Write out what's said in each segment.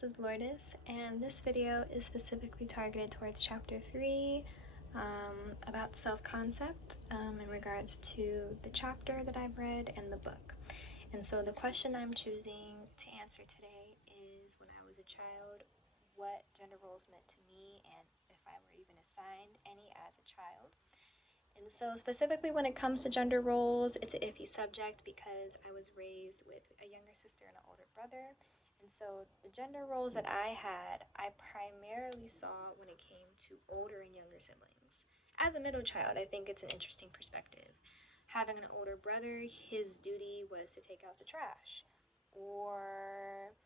this is Lourdes, and this video is specifically targeted towards Chapter 3 about self-concept in regards to the chapter that I've read and the book. And so the question I'm choosing to answer today is, when I was a child, what gender roles meant to me and if I were even assigned any as a child. And so specifically when it comes to gender roles, it's an iffy subject because I was raised with a younger sister and an older brother. And so the gender roles that I had, I primarily saw when it came to older and younger siblings. As a middle child, I think it's an interesting perspective. Having an older brother, his duty was to take out the trash or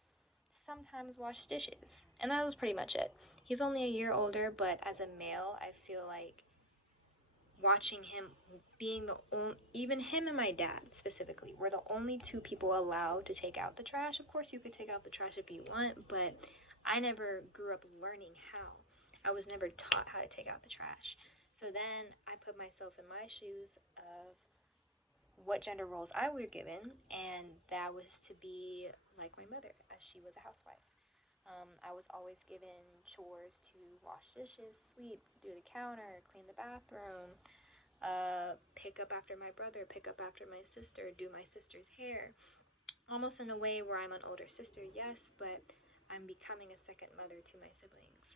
sometimes wash dishes. And that was pretty much it. He's only a year older, but as a male, I feel like watching him being the only, even him and my dad specifically, were the only two people allowed to take out the trash. Of course, you could take out the trash if you want, but I never grew up learning how. I was never taught how to take out the trash. So then I put myself in my shoes of what gender roles I were given, and that was to be like my mother, as she was a housewife. I was always given chores to wash dishes, sweep, do the counter, clean the bathroom, pick up after my brother, pick up after my sister, do my sister's hair. Almost in a way where I'm an older sister, yes, but I'm becoming a second mother to my siblings.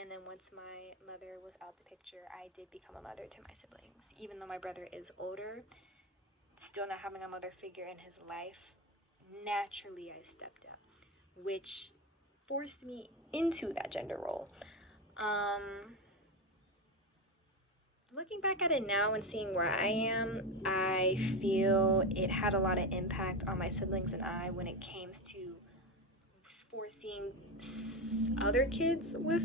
And then once my mother was out the picture, I did become a mother to my siblings. Even though my brother is older, still not having a mother figure in his life, naturally I stepped up, which forced me into that gender role. Looking back at it now and seeing where I am, I feel it had a lot of impact on my siblings and I when it came to foreseeing other kids with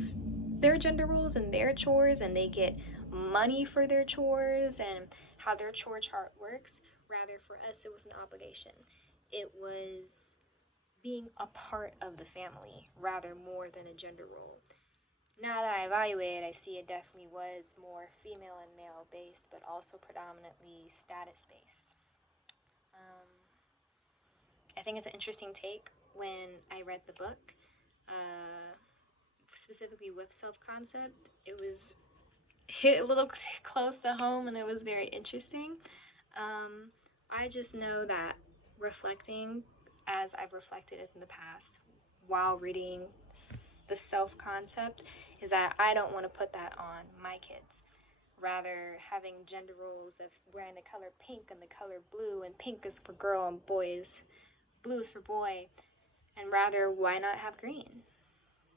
their gender roles and their chores, and they get money for their chores and how their chore chart works. Rather, for us, it was an obligation. It was being a part of the family, rather more than a gender role. Now that I evaluate it, I see it definitely was more female and male based, but also predominantly status based. I think it's an interesting take when I read the book, specifically with self-concept. It was hit a little close to home and it was very interesting. I just know that reflecting as I've reflected in the past while reading the self-concept is that I don't want to put that on my kids. Rather, having gender roles of wearing the color pink and the color blue, and pink is for girl and blue is for boy, and rather, why not have green?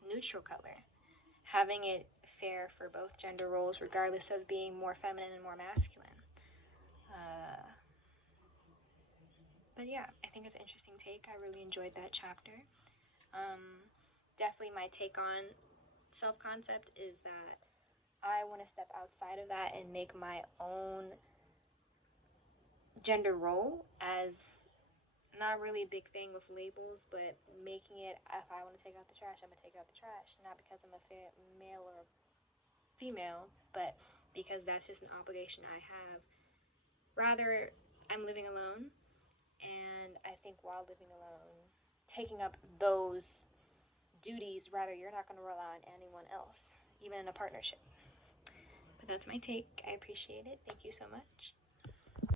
Neutral color. Having it fair for both gender roles, regardless of being more feminine and more masculine. But yeah, I think it's an interesting take. I really enjoyed that chapter. Definitely my take on self-concept is that I want to step outside of that and make my own gender role, as not really a big thing with labels, but making it, if I want to take out the trash, I'm going to take out the trash. Not because I'm a male or female, but because that's just an obligation I have. Rather, I'm living alone, and I think while living alone, taking up those duties, rather, you're not going to rely on anyone else, even in a partnership. But that's my take. I appreciate it. Thank you so much.